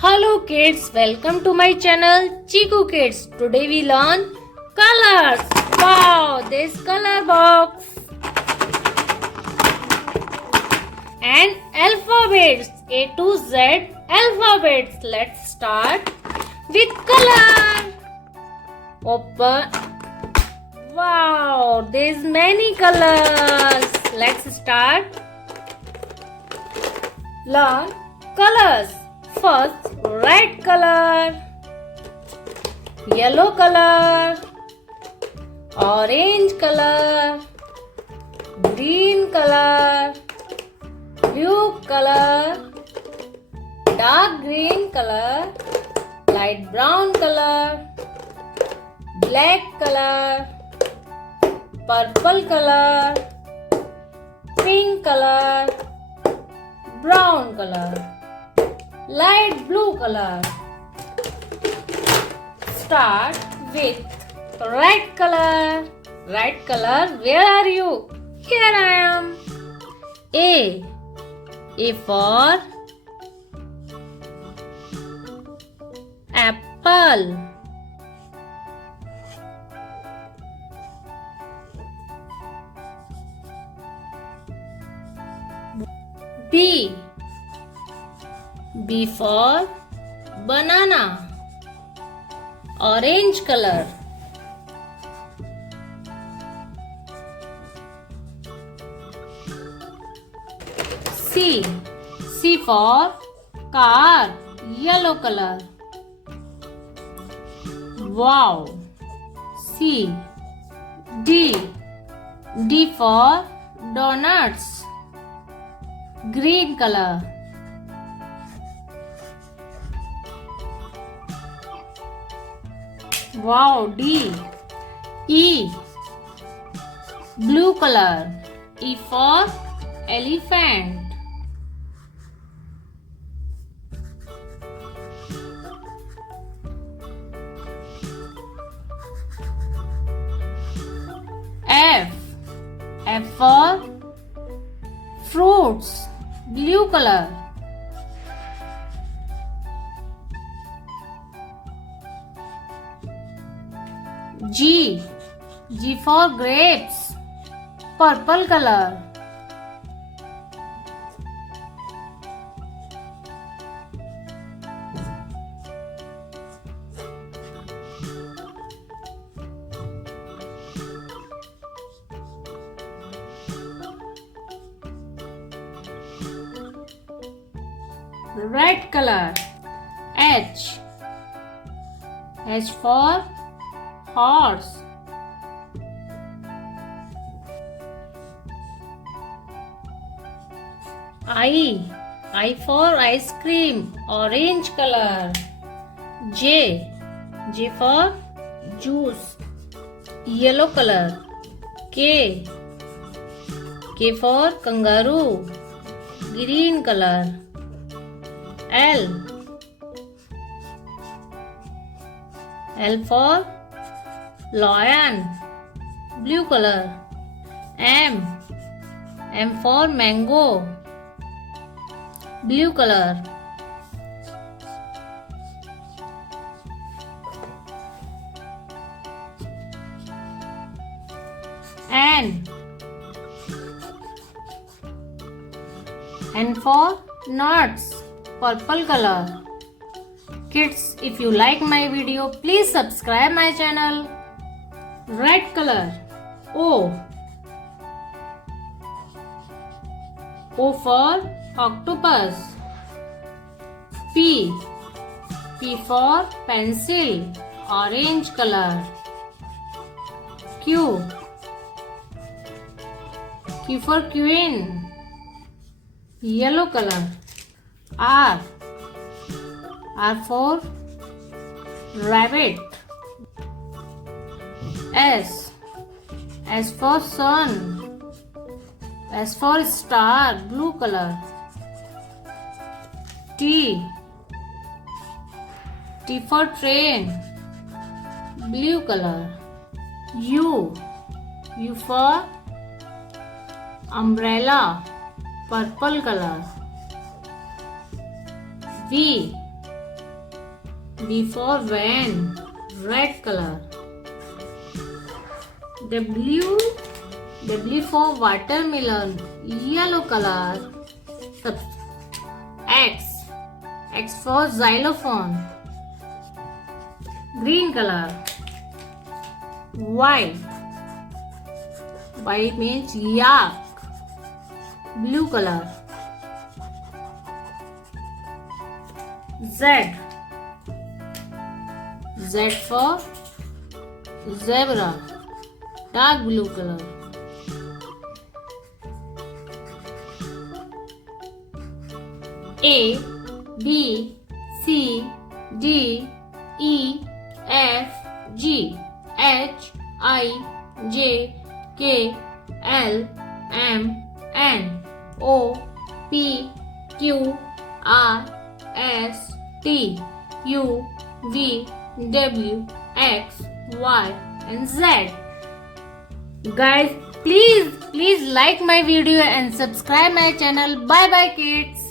Hello kids, welcome to my channel Chiku Kids. Today we learn colors. Wow, this color box and alphabets, A to Z alphabets. Let's start with color. Open. Wow, there's many colors. Let's start. Learn colors. First, red color, yellow color, orange color, green color, blue color, dark green color, light brown color, black color, purple color, pink color, brown color, light blue color. Start with red color. Red color, where are you? Here I am. A. A for apple. B. B for banana. Orange color. C. C for car. Yellow color. Wow. C. D. D for donuts. Green color. Wow, D. E. Blue color. E for elephant. F. F for fruits. Blue color. G. G for grapes. Purple color. Red color. H. H for horse. I. I for ice cream. Orange color. J. J for juice. Yellow color. K. K for kangaroo. Green color. L. L for lion. Blue color. M. M for mango. Blue color. N. N for nuts. Purple color. Kids, if you like my video, please subscribe my channel. Red color. O. O for octopus. P. P for pencil. Orange color. Q. Q for queen. Yellow color. R. R for rabbit. S. S for sun. S for star. Blue color. T. T for train. Blue color. U. U for umbrella. Purple color. V. V for van, red color. W for watermelon, yellow color. X for xylophone, green color. Y means yak, blue color. Z for zebra, dark blue color. A, B, C, D, E, F, G, H, I, J, K, L, M, N, O, P, Q, R, S, T, U, V, W, X, Y, and Z. Guys, please like my video and subscribe my channel. Bye bye kids.